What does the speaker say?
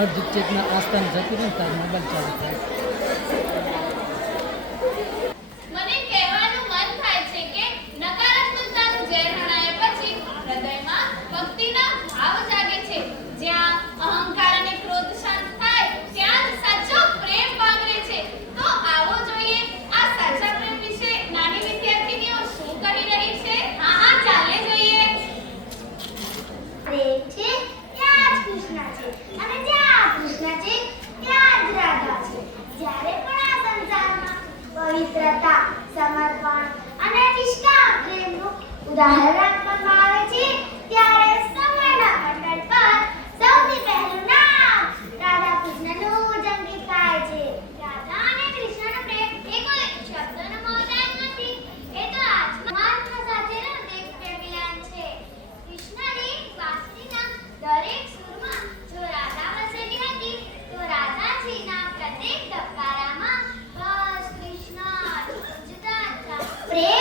અર્ધ ચેતના આસ્થાને જતી રહે તાર મોબાઈલ ચાલુ થાય. મને કહેવાનું મન થાય છે કે નકારાત્મકતાનું ઝેર હણાયા પછી હૃદયમાં ભક્તિના ભાવ જાગે છે. જ્યાં અહંકાર અને ક્રોધ શાંત થાય ત્યાં જ સાચો પ્રેમ પામે છે. તો આવો જોઈએ આ સાચા પ્રેમ વિશે નાની વિદ્યાર્થીનીઓ શું કહી રહી છે. હા ચાલે જોઈએ. પ્રેમ છે ત્યાં જ કૃષ્ણ છે અને જ્યાં કૃષ્ણ છે ત્યાં જ રાધા છે. જ્યારે પણ આ સંસારમાં પવિત્રતા, સમર્પણ અને નિષ્કામ પ્રેમનું ઉદાહરણ આપવામાં આવે છે ત્યારે સમયના પટલ પર સૌથી પહેલું નામ રાધા કૃષ્ણનું જ અંકિત થાય છે. રાધા અને કૃષ્ણનો પ્રેમ એ કોઈ શબ્દનો મોહતાજ નથી. એ તો આત્મા સાથેનો દિવ્ય મિલન છે. કૃષ્ણની વાંસળીના દરેક સૂરમાં જો રાધા વસેલી હતી તો રાધાજીના પ્રત્યેક ધબકારામાં બસ કૃષ્ણ ગુંજતા હતા. પ્રેમ